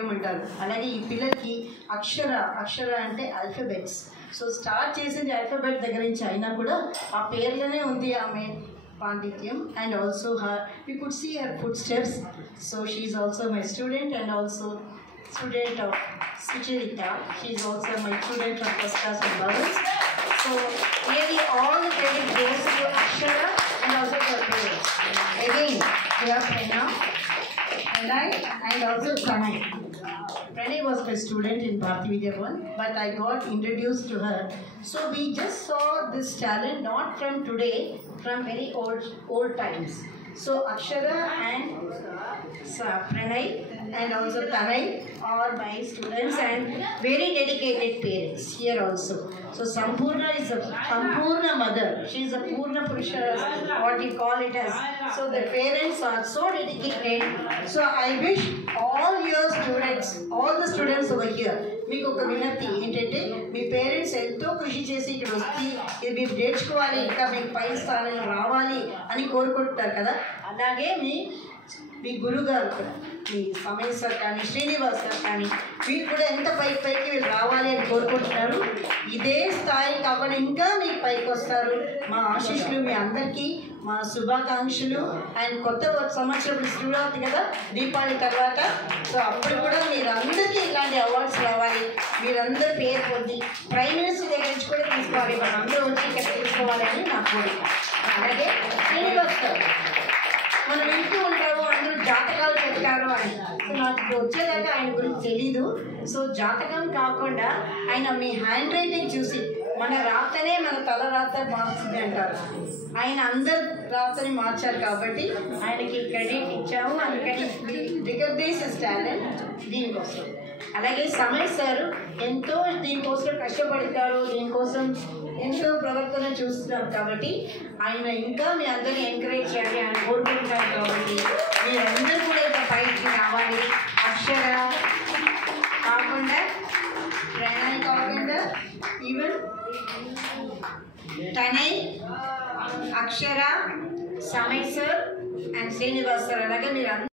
ఏమంటారు. అలాగే ఈ పిల్లలకి అక్షర అంటే ఆల్ఫాబెట్స్. సో స్టార్ట్ చేసింది ఆల్ఫాబెట్ దగ్గర నుంచి అయినా కూడా ఆ పేర్లోనే ఉంది ఆమె పాండిత్యం. And also her you could see her footsteps. So she is also my student and also student of Sucharita. She is also my student from first class of Bubbles. So really all the credit goes to Akshara and also to her parents. Again, we have Pranay and also Pranay. Pranay was my student in Bharati Vidya Bhavan, but I got introduced to her. So we just saw this talent not from today, from very old times. So Akshara and Pranay and also Tanay are my students and very dedicated parents here also. So Sampurna is a Sampurna mother. She is a Purna Purusha, what you call it as. So the parents are so dedicated. So I wish all your students, all the students over here, మీకు ఒక వినతి ఏంటంటే మీ parents ఎంతో కృషి చేసి ఇక్కడ వస్తే ఇది మీరు నేర్చుకోవాలి, ఇంకా మీకు పై స్థానంలో రావాలి అని కోరుకుంటున్నారు కదా. అలాగే మీ గురుగారు కూడా, మీ సమయ సార్ కానీ శ్రీనివాస్ సార్ కానీ వీళ్ళు కూడా ఎంత పైకి వీళ్ళు రావాలి అని కోరుకుంటున్నారు. ఇదే స్థాయి కాకుండా ఇంకా మీకు పైకి వస్తారు. మా ఆశీస్సులు మీ అందరికీ, మా శుభాకాంక్షలు. అండ్ కొత్త సంవత్సరం స్టూడెంట్ అవుతుంది కదా దీపావళి తర్వాత. సో అప్పుడు కూడా మీరందరికీ ఇలాంటి అవార్డ్స్ రావాలి, మీరందరూ పేరు పొంది ప్రైమ్ మినిస్టర్ దగ్గర నుంచి కూడా తీసుకోవాలి, మనందరూ వచ్చి ఇక్కడ తీసుకోవాలని నా కోరిక. అలాగే శ్రీనివాస్ సార్ మనం వింటూ ఉంటాము అందరూ జాతకాలు చెప్తారు అని. సో నాకు ఇప్పుడు వచ్చేదాకా ఆయన గురించి తెలీదు. సో జాతకం కాకుండా ఆయన మీ హ్యాండ్ రైటింగ్ చూసి మన రాతనే మన తల రాత మార్చింది అంటారు. ఆయన అందరు రాతని మార్చారు కాబట్టి ఆయనకి క్రెడిట్ ఇచ్చాము. అందుకని రికగ్నైజ్ హిస్ టాలెంట్ దీనికోసం. అలాగే సమయ్ సార్ ఎంతో దీనికోసం కష్టపడతారు, దీనికోసం ఎంతో ప్రవర్తన చూస్తున్నారు కాబట్టి ఆయన ఇంకా మీ అందరినీ ఎంకరేజ్ చేయాలి అని కోరుకుంటున్నారు. కాబట్టి మీరందరూ కూడా ఇంకా పైకి రావాలి. అక్షర కాకుండా ప్రణయ్ కాకుండా even Tanay, Akshara, Samay sir and Srinivas sir అలాగే మీరు